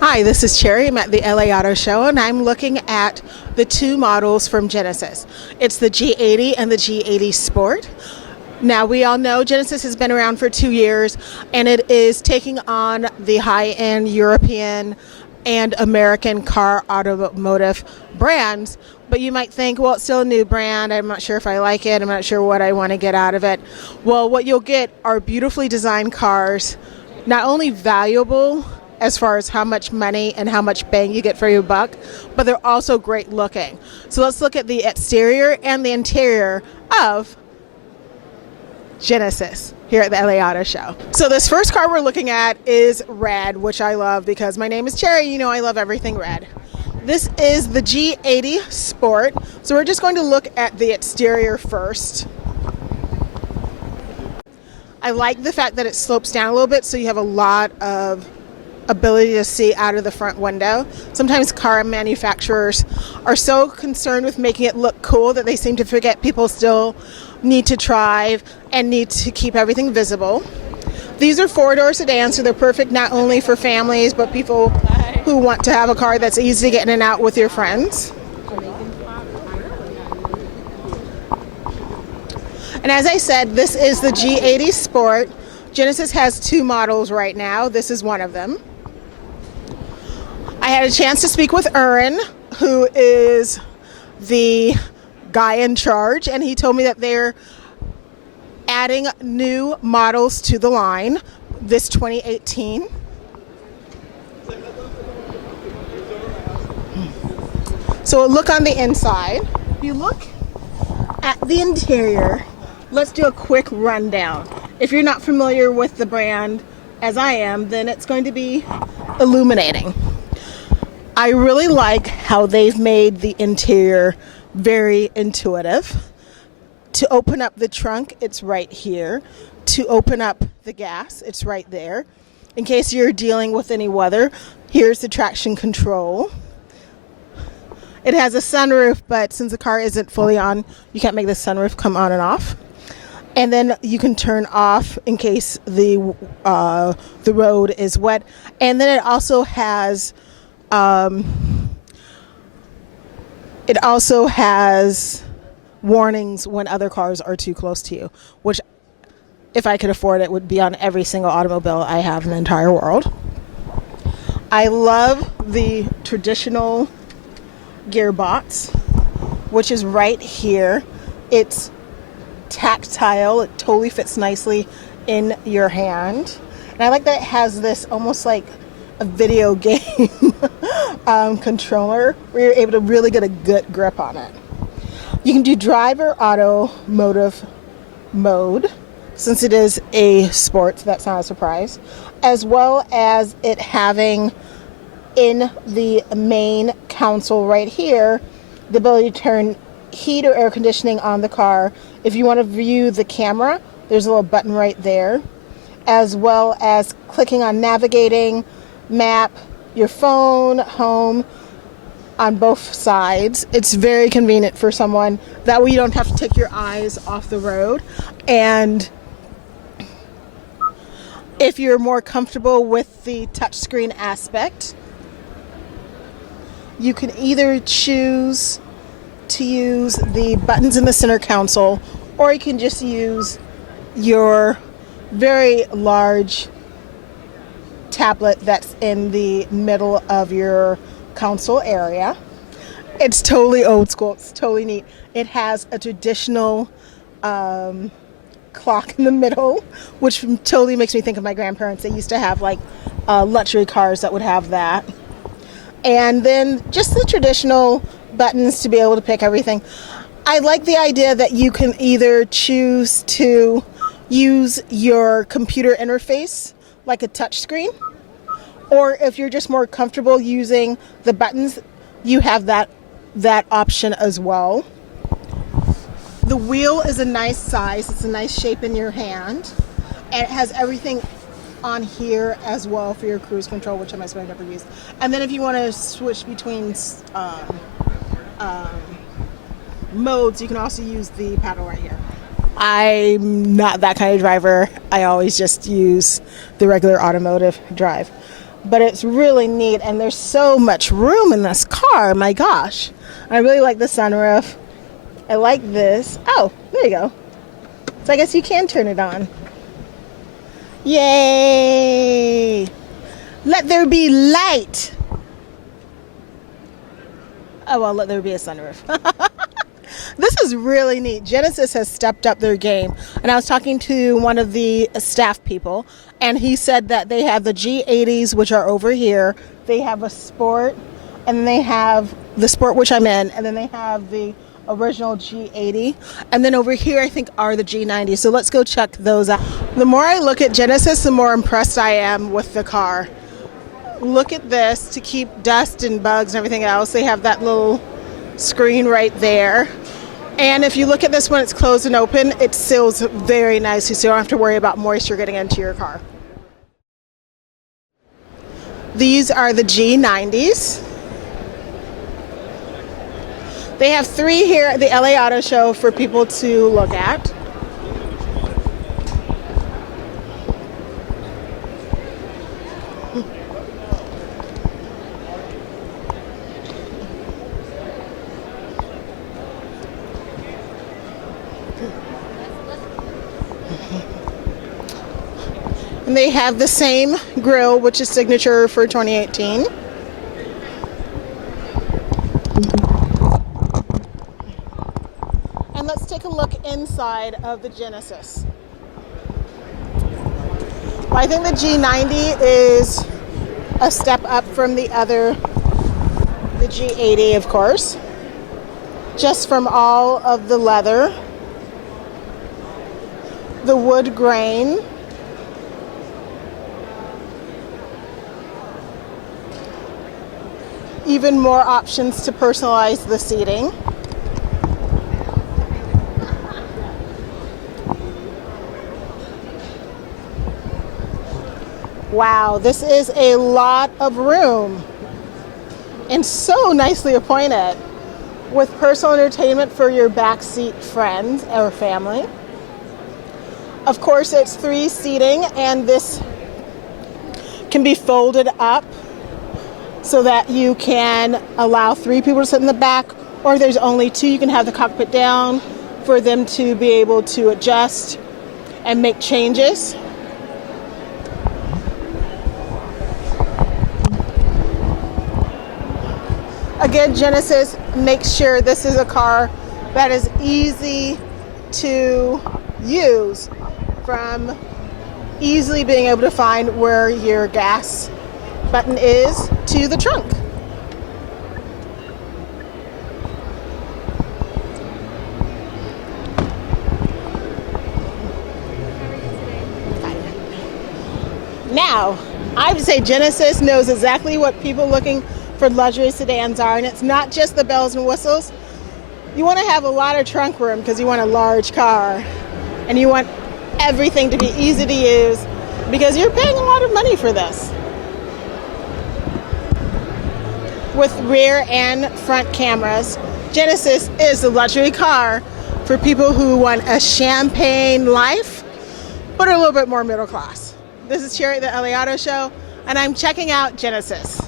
Hi, this is Cherry. I'm at the LA Auto Show and I'm looking at the two models from Genesis. It's the G80 and the G80 Sport. Now, we all know Genesis has been around for 2 years and it is taking on the high-end European and American car automotive brands. But you might think, well, it's still a new brand. I'm not sure if I like it. I'm not sure what I want to get out of it. Well, what you'll get are beautifully designed cars, not only valuable as far as how much money and how much bang you get for your buck, but they're also great looking. So let's look at the exterior and the interior of Genesis here at the LA Auto Show. So this first car we're looking at is red, which I love because my name is Cherry. You know I love everything red. This is the G80 Sport. So we're just going to look at the exterior first. I like the fact that it slopes down a little bit so you have a lot of ability to see out of the front window. Sometimes car manufacturers are so concerned with making it look cool that they seem to forget people still need to drive and need to keep everything visible. These are four-door sedans, so they're perfect not only for families but people who want to have a car that's easy to get in and out with your friends. And as I said, this is the G80 Sport. Genesis has two models right now. This is one of them. I had a chance to speak with Aaron, who is the guy in charge, and he told me that they're adding new models to the line this 2018. So a look on the inside. If you look at the interior, let's do a quick rundown. If you're not familiar with the brand, as I am, then it's going to be illuminating. I really like how they've made the interior very intuitive. To open up the trunk, it's right here. To open up the gas, it's right there. In case you're dealing with any weather, here's the traction control. It has a sunroof, but since the car isn't fully on, you can't make the sunroof come on and off. And then you can turn off in case the road is wet. And then it also has warnings when other cars are too close to you, which, if I could afford it, would be on every single automobile I have in the entire world. I love the traditional gearbox, which is right here. It's tactile. It totally fits nicely in your hand. And I like that it has this almost like a video game controller where you're able to really get a good grip on it. You can do drive or automotive mode, since it is a sport, so that's not a surprise, as well as it having in the main console right here the ability to turn heat or air conditioning on the car. If you want to view the camera, there's a little button right there, as well as clicking on navigating, map, your phone, home on both sides. It's very convenient for someone. That way you don't have to take your eyes off the road. And if you're more comfortable with the touchscreen aspect, you can either choose to use the buttons in the center console, or you can just use your very large tablet that's in the middle of your console area. It's totally old school. It's totally neat. It has a traditional clock in the middle, which totally makes me think of my grandparents. They used to have like luxury cars that would have that. And then just the traditional buttons to be able to pick everything. I like the idea that you can either choose to use your computer interface like a touch screen, or if you're just more comfortable using the buttons, you have that option as well. The wheel is a nice size. It's a nice shape in your hand, and it has everything on here as well for your cruise control, which I've never used. And then if you want to switch between modes, you can also use the paddle right here. I'm not that kind of driver. I always just use the regular automotive drive. but it's really neat, and there's so much room in this car. My gosh, I really like the sunroof. I like this. Oh, there you go. So I guess you can turn it on. Yay! Let there be light. Oh, well, let there be a sunroof. This is really neat. Genesis has stepped up their game. And I was talking to one of the staff people, and he said that they have the G80s, which are over here. They have a Sport, and they have the Sport, which I'm in, and then they have the original G80. And then over here, I think, are the G90s. So let's go check those out. The more I look at Genesis, the more impressed I am with the car. Look at this to keep dust and bugs and everything else. They have that little screen right there. And if you look at this when it's closed and open, it seals very nicely, so you don't have to worry about moisture getting into your car. These are the G90s. They have 3 here at the LA Auto Show for people to look at. And they have the same grille, which is signature for 2018. And let's take a look inside of the Genesis. Well, I think the G90 is a step up from the G80, of course. Just from all of the leather, the wood grain, even more options to personalize the seating. Wow, this is a lot of room and so nicely appointed, with personal entertainment for your backseat friends or family. Of course, it's 3 seating, and this can be folded up so that you can allow 3 people to sit in the back, or if there's only 2, you can have the cockpit down for them to be able to adjust and make changes. Again, Genesis makes sure this is a car that is easy to use, from easily being able to find where your gas button is to the trunk. Now, I would say Genesis knows exactly what people looking for luxury sedans are, and it's not just the bells and whistles. You want to have a lot of trunk room because you want a large car, and you want everything to be easy to use because you're paying a lot of money for this. With rear and front cameras, Genesis is the luxury car for people who want a champagne life but are a little bit more middle class. This is Sherry at the LA Auto Show, and I'm checking out Genesis.